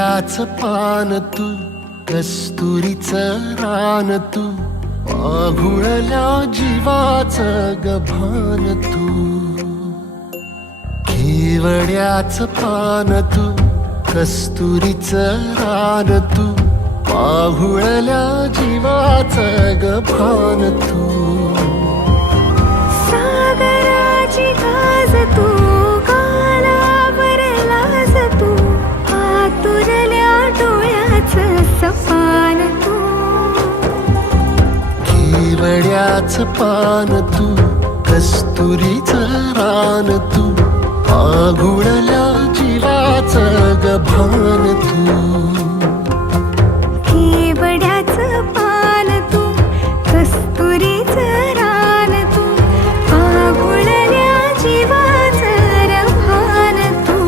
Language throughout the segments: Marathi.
केवड्याचं पान तू, कस्तुरीचं रान तू, आघुळल्या जीवाचं गभान तू. केवड्याचं पान तू, कस्तुरीचं रान तू, आघुळल्या जीवाचं गभान तू. सागराची गाज तू, कालावरलास तू, आतुरल्या डोळ्याचं सपान तू. केवड्याचं पान तू, कस्तुरीचं रान तू, आघुळल्या जीवाचं गभान तू. केवड्याचं पान तू, कस्तुरीचं रान तू, आघुळल्या जीवाचं रभान तू.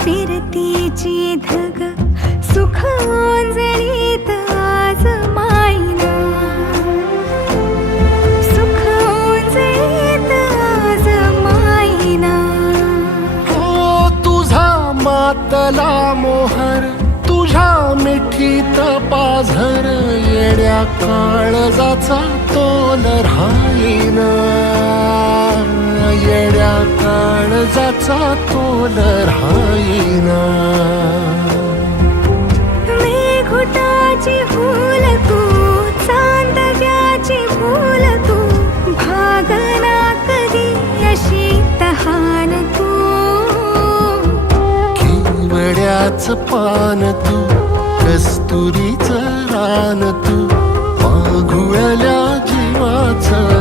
फिरतीची धग सुख ओंजळीत आज मायना, सुख ओंजळीत आज मायना. हो तुझा मातला मोहर, तुझ्या मिठीत पाझर, येड्या काळजाचा तोल राहीना, येड्या काळजाचा तोल राहीना. मेघुटाची फूल तू, चांदव्याची फूल तू, भागना कधी अशी तहान तू. केवड्याचं पान तू, कस्तुरीचं रान तू, आघुळल्या जीवाचं